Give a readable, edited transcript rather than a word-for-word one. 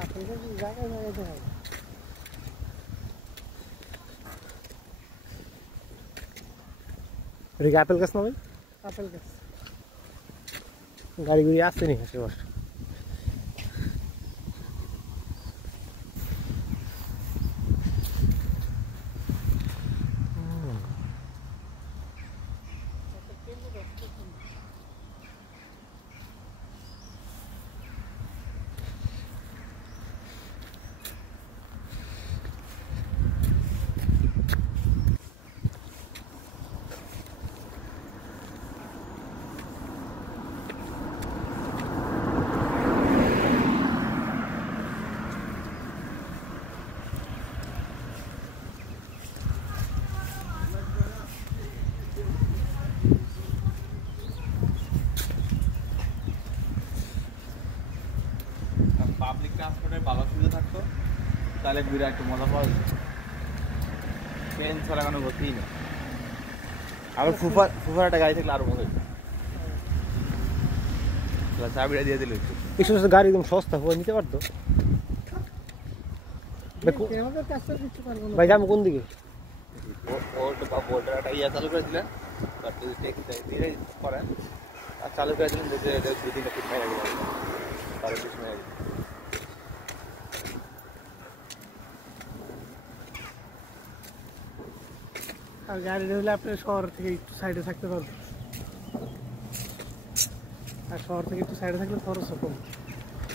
আসলে জায়গায় জায়গাতে হয়। এটা কি আপেল গাছ না ভাই? আপেল গাছ। গাড়ি গুড়ি আসছে নি আশেপাশে? পাবলিক ট্রান্সপোর্টের ভালো সুবিধা থাকতো তাহলে ঘুরে একটু মজা পাওয়া যেত। ট্রেন ছাড়া কোনো গতিই নেই। আবার ফুফার একটা গাড়ি থাকলে আরো মজা হতো। চাবিটা দিয়ে দিল একটু। একটু গাড়ি একদম সস্তা হয়ে নিতে পারতো। ভাই যাবো কোন দিকে? বোর্ডটা একটা ইয়ে চালু করে দিলেন, ধীরে করেন আর চালু করে দিলেন, দেখে 2-3টা ফিট মেরে গেল, তারও ফিট মেরে গেল। আর গাড়ি হলে আপনি শহর থেকে একটু সাইডে থাকতে পারবেন, আর শহর থেকে একটু সাইডে থাকলে খরচও কম।